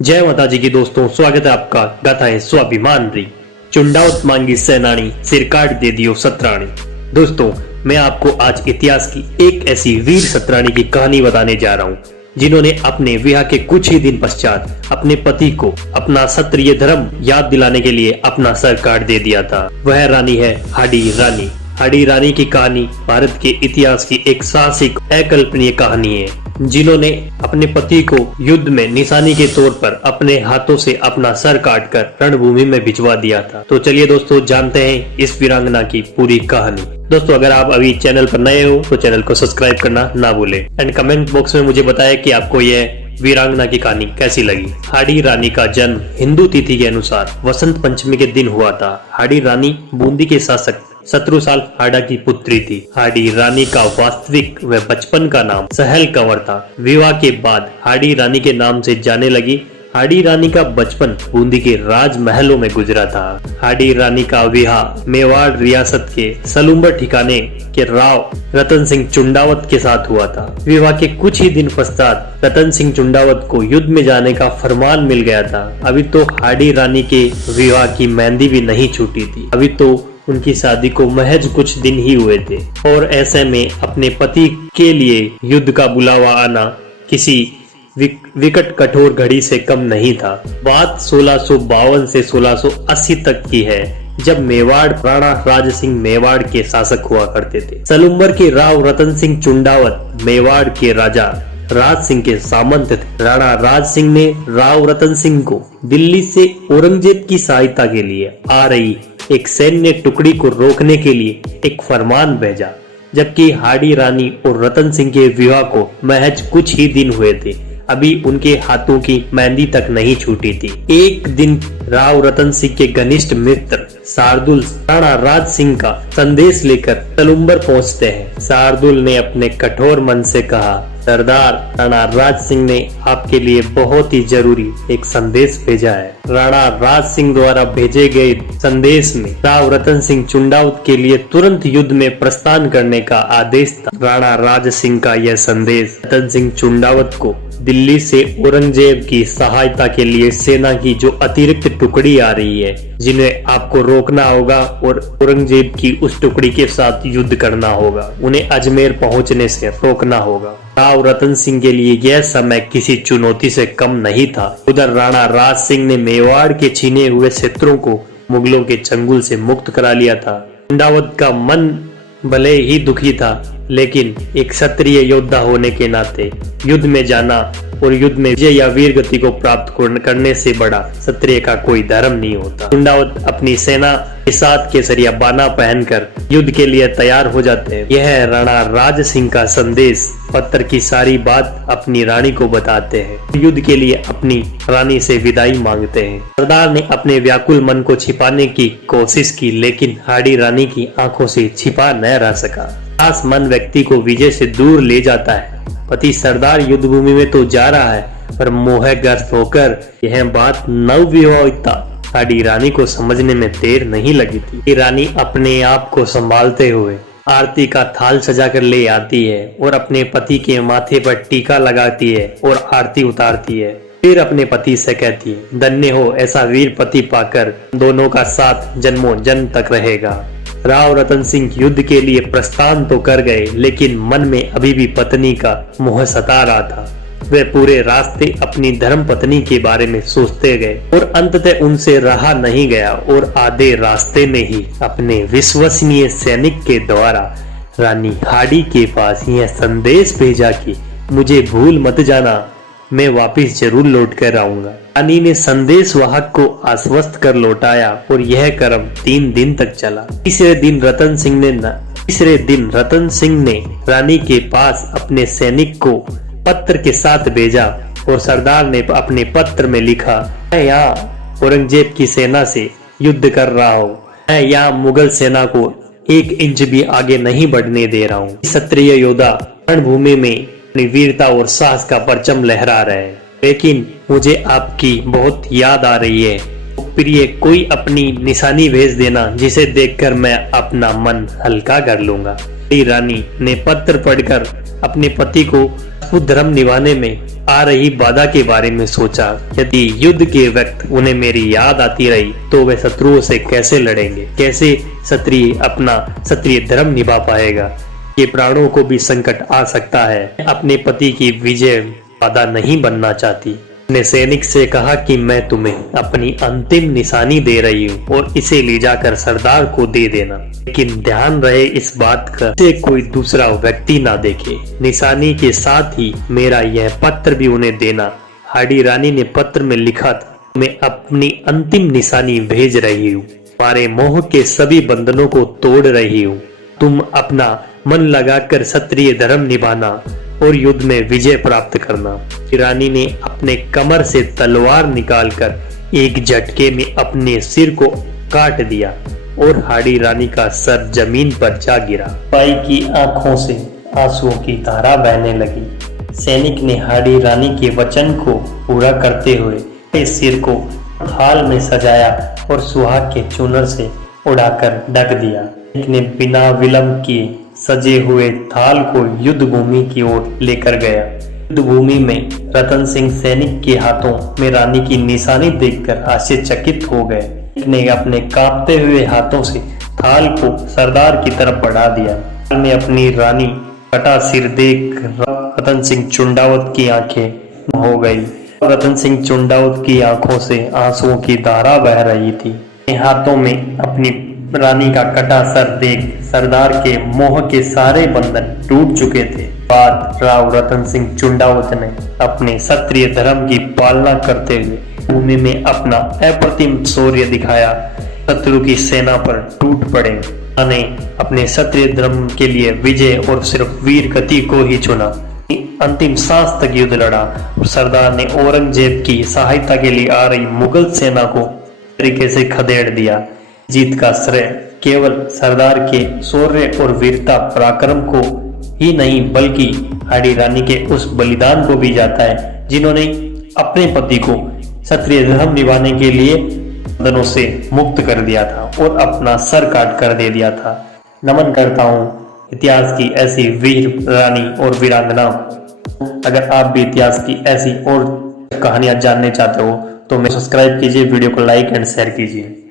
जय माता जी की दोस्तों, स्वागत है आपका। गाथा है स्वाभिमान री। चुंडावत मांगी सेनानी, सिर काट दे दियो सतरानी। दोस्तों, मैं आपको आज इतिहास की एक ऐसी वीर सतरानी की कहानी बताने जा रहा हूँ जिन्होंने अपने विवाह के कुछ ही दिन पश्चात अपने पति को अपना क्षत्रिय धर्म याद दिलाने के लिए अपना सर काट दे दिया था। वह रानी है हाडी रानी। हाडी रानी की कहानी भारत के इतिहास की एक साहसिक अकल्पनीय कहानी है, जिन्होंने अपने पति को युद्ध में निशानी के तौर पर अपने हाथों से अपना सर काटकर रणभूमि में भिजवा दिया था। तो चलिए दोस्तों, जानते हैं इस वीरांगना की पूरी कहानी। दोस्तों, अगर आप अभी चैनल पर नए हो तो चैनल को सब्सक्राइब करना ना भूलें एंड कमेंट बॉक्स में मुझे बताएं कि आपको यह वीरांगना की कहानी कैसी लगी। हाडी रानी का जन्म हिंदू तिथि के अनुसार वसंत पंचमी के दिन हुआ था। हाडी रानी बूंदी के शासक शत्रुसाल हाड़ा की पुत्री थी। हाडी रानी का वास्तविक व बचपन का नाम सहल कंवर था। विवाह के बाद हाडी रानी के नाम से जाने लगी। हाडी रानी का बचपन बूंदी के राजमहलों में गुजरा था। हाडी रानी का विवाह मेवाड़ रियासत के सलुम्बर ठिकाने के राव रतन सिंह चुंडावत के साथ हुआ था। विवाह के कुछ ही दिन पश्चात रतन सिंह चुंडावत को युद्ध में जाने का फरमान मिल गया था। अभी तो हाडी रानी के विवाह की मेहंदी भी नहीं छूटी थी। अभी तो उनकी शादी को महज कुछ दिन ही हुए थे और ऐसे में अपने पति के लिए युद्ध का बुलावा आना किसी विकट कठोर घड़ी से कम नहीं था। बात 1652 से 1680 तक की है, जब मेवाड़ राणा राज सिंह मेवाड़ के शासक हुआ करते थे। सलुम्बर के राव रतन सिंह चुंडावत मेवाड़ के राजा राज सिंह के सामंत थे। राणा राज सिंह ने राव रतन सिंह को दिल्ली से औरंगजेब की सहायता के लिए आ रही एक सैन्य टुकड़ी को रोकने के लिए एक फरमान भेजा, जबकि हाडी रानी और रतन सिंह के विवाह को महज कुछ ही दिन हुए थे। अभी उनके हाथों की मेहंदी तक नहीं छूटी थी। एक दिन राव रतन सिंह के घनिष्ठ मित्र शार्दुल राणा राज सिंह का संदेश लेकर सलुम्बर पहुंचते हैं। शार्दुल ने अपने कठोर मन से कहा, सरदार राणा राज सिंह ने आपके लिए बहुत ही जरूरी एक संदेश भेजा है। राणा राज सिंह द्वारा भेजे गए संदेश में राव रतन सिंह चुंडावत के लिए तुरंत युद्ध में प्रस्थान करने का आदेश था। राणा राज सिंह का यह संदेश रतन सिंह चुंडावत को दिल्ली से औरंगजेब की सहायता के लिए सेना की जो अतिरिक्त टुकड़ी आ रही है, जिन्हें आपको रोकना होगा और औरंगजेब की उस टुकड़ी के साथ युद्ध करना होगा, उन्हें अजमेर पहुंचने से रोकना होगा। राव रतन सिंह के लिए यह समय किसी चुनौती से कम नहीं था। उधर राणा राज सिंह ने मेवाड़ के छीने हुए क्षेत्रों को मुगलों के चंगुल से मुक्त करा लिया था। चुंडावत का मन भले ही दुखी था, लेकिन एक क्षत्रिय योद्धा होने के नाते युद्ध में जाना और युद्ध में विजय या वीर गति को प्राप्त करने से बड़ा क्षत्रिय का कोई धर्म नहीं होता। चुंडावत अपनी सेना के साथ केसरिया बाना पहनकर युद्ध के लिए तैयार हो जाते हैं। यह राणा राज सिंह का संदेश पत्र की सारी बात अपनी रानी को बताते हैं। युद्ध के लिए अपनी रानी से विदाई मांगते हैं। सरदार ने अपने व्याकुल मन को छिपाने की कोशिश की, लेकिन हाडी रानी की आंखों से छिपा न रह सका। खास मन व्यक्ति को विजय से दूर ले जाता है। पति सरदार युद्ध भूमि में तो जा रहा है, पर मोहग्रस्त होकर यह बात नवविवाहिता हाडी रानी को समझने में देर नहीं लगी थी। रानी अपने आप को संभालते हुए आरती का थाल सजाकर ले आती है और अपने पति के माथे पर टीका लगाती है और आरती उतारती है। फिर अपने पति से कहती है, धन्य हो ऐसा वीर पति पाकर, दोनों का साथ जन्मों जन्म तक रहेगा। राव रतन सिंह युद्ध के लिए प्रस्थान तो कर गए, लेकिन मन में अभी भी पत्नी का मोह सता रहा था। वे पूरे रास्ते अपनी धर्म पत्नी के बारे में सोचते गए और अंततः उनसे रहा नहीं गया और आधे रास्ते में ही अपने विश्वसनीय सैनिक के द्वारा रानी हाडी के पास यह संदेश भेजा कि मुझे भूल मत जाना, मैं वापिस जरूर लौट कर आऊंगा। रानी ने संदेश वाहक को आश्वस्त कर लौटाया और यह क्रम 3 दिन तक चला। तीसरे दिन रतन सिंह ने रानी के पास अपने सैनिक को पत्र के साथ भेजा और सरदार ने अपने पत्र में लिखा, मैं यहाँ औरंगजेब की सेना से युद्ध कर रहा हूँ। मैं यहाँ मुगल सेना को 1 इंच भी आगे नहीं बढ़ने दे रहा हूँ। क्षत्रिय योद्धा रणभूमि में अपनी वीरता और साहस का परचम लहरा रहे हैं, लेकिन मुझे आपकी बहुत याद आ रही है। प्रिय, कोई अपनी निशानी भेज देना जिसे देखकर मैं अपना मन हल्का कर लूंगा। रानी ने पत्र पढ़कर अपने पति को राजपूत धर्म निभाने में आ रही बाधा के बारे में सोचा। यदि युद्ध के वक्त उन्हें मेरी याद आती रही तो वे शत्रुओं से कैसे लड़ेंगे, कैसे क्षत्रिय अपना क्षत्रिय धर्म निभा पाएगा। ये प्राणों को भी संकट आ सकता है। अपने पति की विजय बाधा नहीं बनना चाहती। ने सैनिक से कहा कि मैं तुम्हें अपनी अंतिम निशानी दे रही हूँ और इसे ले जाकर सरदार को दे देना, लेकिन ध्यान रहे इस बात का से कोई दूसरा व्यक्ति ना देखे। निशानी के साथ ही मेरा यह पत्र भी उन्हें देना। हाडी रानी ने पत्र में लिखा था, मैं अपनी अंतिम निशानी भेज रही हूँ, तुम्हारे मोह के सभी बंधनों को तोड़ रही हूँ। तुम अपना मन लगाकर क्षत्रिय धर्म निभाना और युद्ध में विजय प्राप्त करना। रानी ने अपने कमर से तलवार निकालकर एक झटके में अपने सिर को काट दिया और हाडी रानी का सर जमीन पर जा गिरा। बाई की आंखों से आंसुओं की धारा बहने लगी। सैनिक ने हाडी रानी के वचन को पूरा करते हुए सिर को थाल में सजाया और सुहाग के चूनर से उड़ाकर ढक दिया। ने बिना विलंब किए सजे हुए थाल को युद्ध भूमि की ओर लेकर गया। युद्ध भूमि में रतन सिंह सैनिक के हाथों में रानी की निशानी देखकर आश्चर्यचकित हो गए। ने अपने कांपते हुए हाथों से थाल को सरदार की तरफ बढ़ा दिया। में अपनी रानी कटा सिर देख रतन सिंह चुंडावत की आंखें हो गई। रतन सिंह चुंडावत की आंखों से आंसुओं की धारा बह रही थी। हाथों में अपनी रानी का कटा सर देख सरदार के मोह के सारे बंधन टूट चुके थे। बाद राव रतन सिंह चुंडावत ने अपने क्षत्रिय धर्म की पालना करते हुए भूमि में अपना अप्रतिम शौर्य दिखाया। शत्रु की सेना पर टूट पड़े। ने अपने क्षत्रिय धर्म के लिए विजय और सिर्फ वीर गति को ही चुना। अंतिम सांस तक युद्ध लड़ा और सरदार ने औरंगजेब की सहायता के लिए आ रही मुगल सेना को तरीके से खदेड़ दिया। जीत का श्रेय केवल सरदार के शौर्य और वीरता पराक्रम को ही नहीं बल्कि हाडी रानी के उस बलिदान को भी जाता है, जिन्होंने अपने पति को क्षत्रिय धर्म निभाने के लिए बंधनों से मुक्त कर दिया था और अपना सर काट कर दे दिया था। नमन करता हूँ इतिहास की ऐसी वीर रानी और वीरांगना। अगर आप भी इतिहास की ऐसी और कहानियां जानने चाहते हो तो मैं सब्सक्राइब कीजिए, वीडियो को लाइक एंड शेयर कीजिए।